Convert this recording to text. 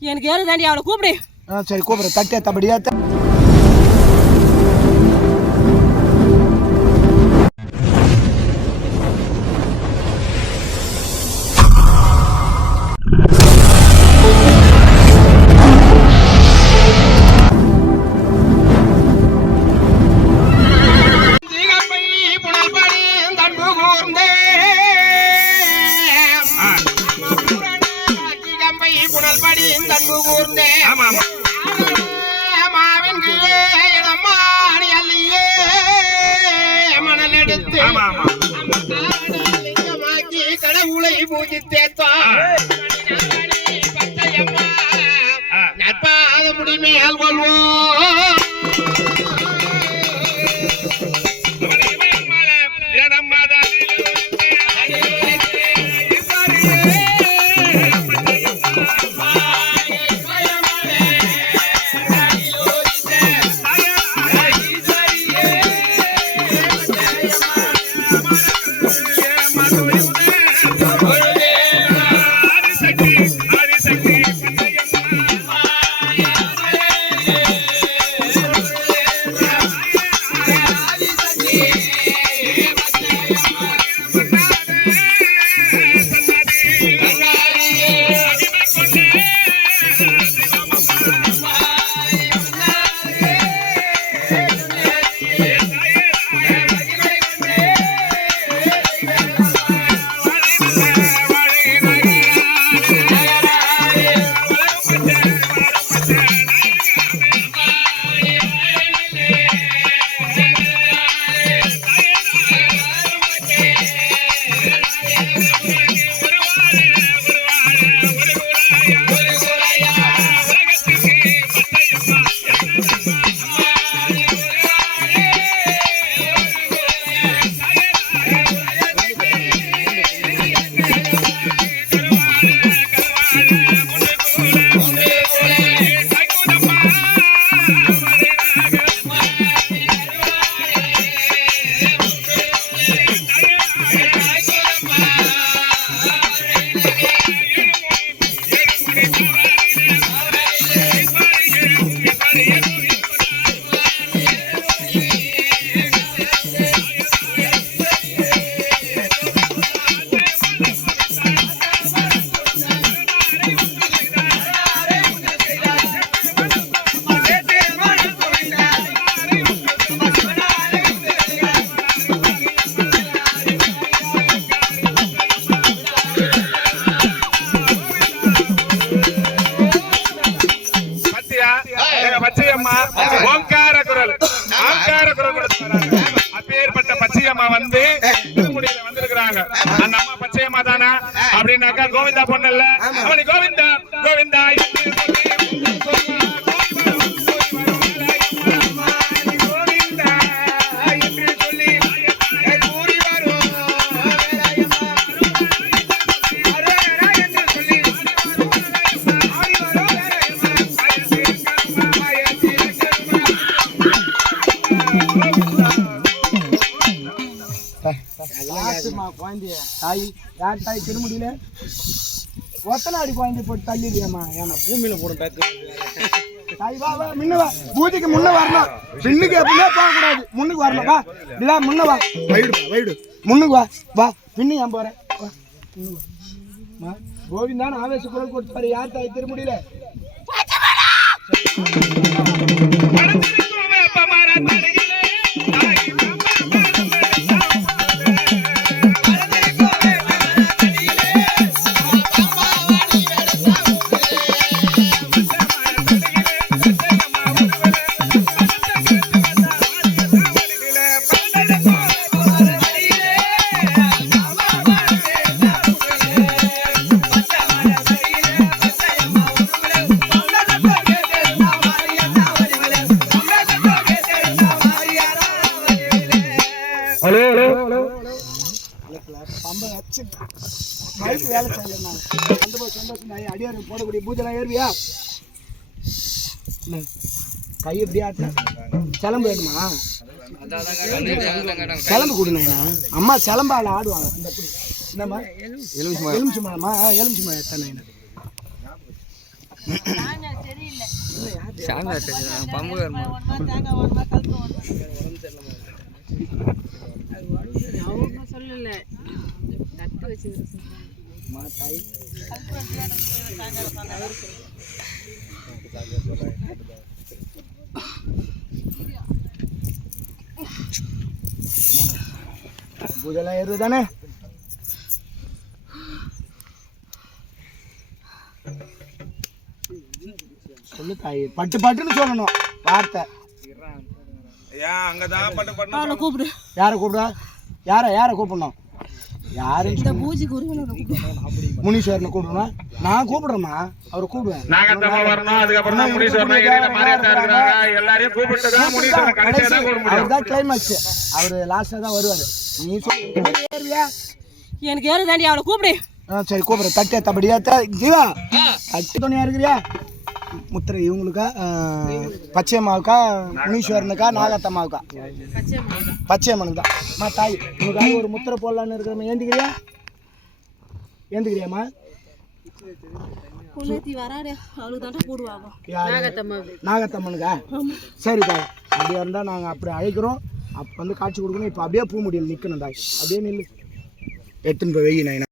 எனக்கு ஏறு தாண்டி அவளை கூப்பிடு. ஆ சரி கூப்பிடு. தட்டே தப்படியா சிகப்பை புனல்படி தன்பு கூர்ந்தே. மாவின் கீழே இடமாடி அள்ளியே மணல் எடுத்து கடவுளை பூஜித்தேத்தான் நட்பாத முடிமையால் கொள்வோம். கோவிந்தா பொண்ணு இல்ல. அவனி குழந்தைய தாய் யார் தாய் திருமுடியில ஒத்தனாடி குழந்தை போட்டு தள்ளிடுறியாம்மா ஏமா பூமியில போடும் தாய் வா வா முன்ன வா. பூஜைக்கு முன்ன வரணும். பின்னுக்கு எப்பவுமே போக கூடாது முன்னுக்கு வரணும். வா இல்ல முன்ன வா. Wide wide. முன்னுக்கு வா வா. பின்னு ஏன் போற? வா. முன்னுக்கு வா. வா கோவிந்தான ஆவேச குரல் கொடுத்தாரு யார் தாய் திருமுடியில பம்பை அச்சு. மைக்கு வேலை செய்யல நான். சந்தோஷம் சந்தோஷம் தாய் அடியாரு போடக்கூடிய பூஜைலாம் ஏறுவியா? கை எப்படி ஆட்ட சிலம்பு வேணுமா? சிலம்பு அம்மா சிலம்பால ஆடுவாங்க. இந்த என்னம்மா எலுமிச்சு மரமா? எலுமிச்சு மரம் எத்தனை சொல்லல தட்டு வச்சுக்கிற அம்மா தாய் பூஜைலாம் ஏறுது தானே சொல்லு தாய். பட்டு பட்டுன்னு சொல்லணும். வார்த்தை. ஏன் அங்கதான் பட்டு பண்ண கூப்பிடு? யாரை கூப்பிடுவா யாரை யாரை கூப்பிடணும்? யாருன்னு சொல்லு. பூஜைக்கு ஒரு முனீஸ்வரனை கூப்பிடணும் நான் கூப்பிடுறேம்மா. அவரை கூப்பிடுவேன். நாகத்தம்மா வரணும். அதுக்கப்புறம் தான் முனீஸ்வரன் இடையில மாறியத்தா இருக்கிறாங்க. எல்லாரையும் கூப்பிட்டு தான் முனீஸ்வரன் கடைசியா தான் கூப்பிட முடியும். அவர் தான் கிளைமேக்ஸ் அவர் லாஸ்டா தான் வருவாரு. நீ சொல்லு ஏறுவியா? எனக்கு ஏறு தாண்டி அவளை கூப்பிடு. ஆ சரி கூப்பிடுறேன் தட்டே தப்படியா த ஜீவா. தட்டு துணியா இருக்கிறியா? முத்திரை இவங்களுக்கா பச்சையம்மாவுக்கா முனீஸ்வரனுக்கா நாகத்தம்மாவுக்கா பச்சையம்மனுக்கு தான். அம்மா தாய் உனக்காக ஒரு முத்திரை போடலான்னு இருக்கிற ஏந்திக்கிறியா? ஏந்திக்கிறியாம்மா? நாகத்தம்மனுக்கா சரி தாய். அப்படியா இருந்தால் நாங்கள் அப்படி அழைக்கிறோம். அப்போ வந்து காட்சி கொடுக்கணும். இப்போ அப்படியே பூ முடியல நிற்கணும் தாய். அப்படியே நில்லு. எடுத்துன்னு போய் வெயி நான்